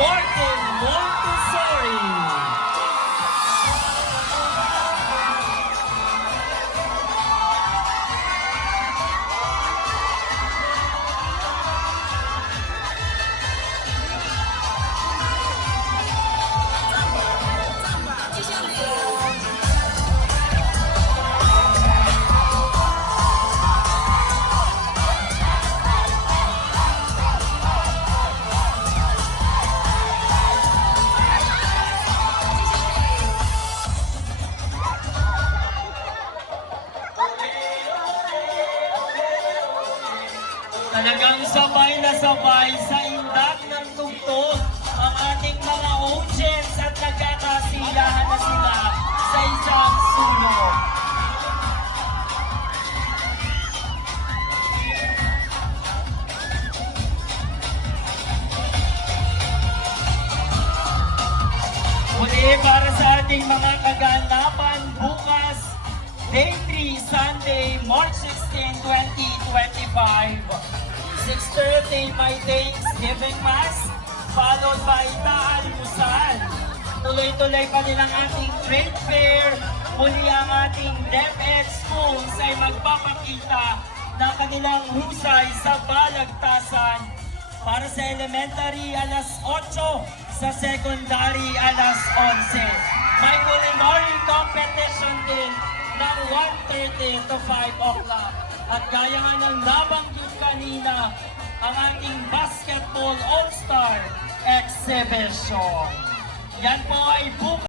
Martin Montessori. Talagang sabay na sabay sa indak ng tugtog ang ating mga audience at nagkakasiyahan na sila sa isang sulok. Muli para sa ating mga kaganapan bukas, Day 3, Sunday, March 16, 2025. 6:30 may Thanksgiving Mass, followed by Taalmusal. Tuloy-tuloy pa din ang ating trade fair. Muli ang ating DepEd schools ay magpapakita ng kanilang husay sa balagtasan. Para sa elementary, alas 8, sa secondary, alas 11. May culinary competition din ng 1:30 to 5 o'clock. At gaya nga ng nabanggit kanina, ang ating basketball all-star exhibition. Yan po ay bukas.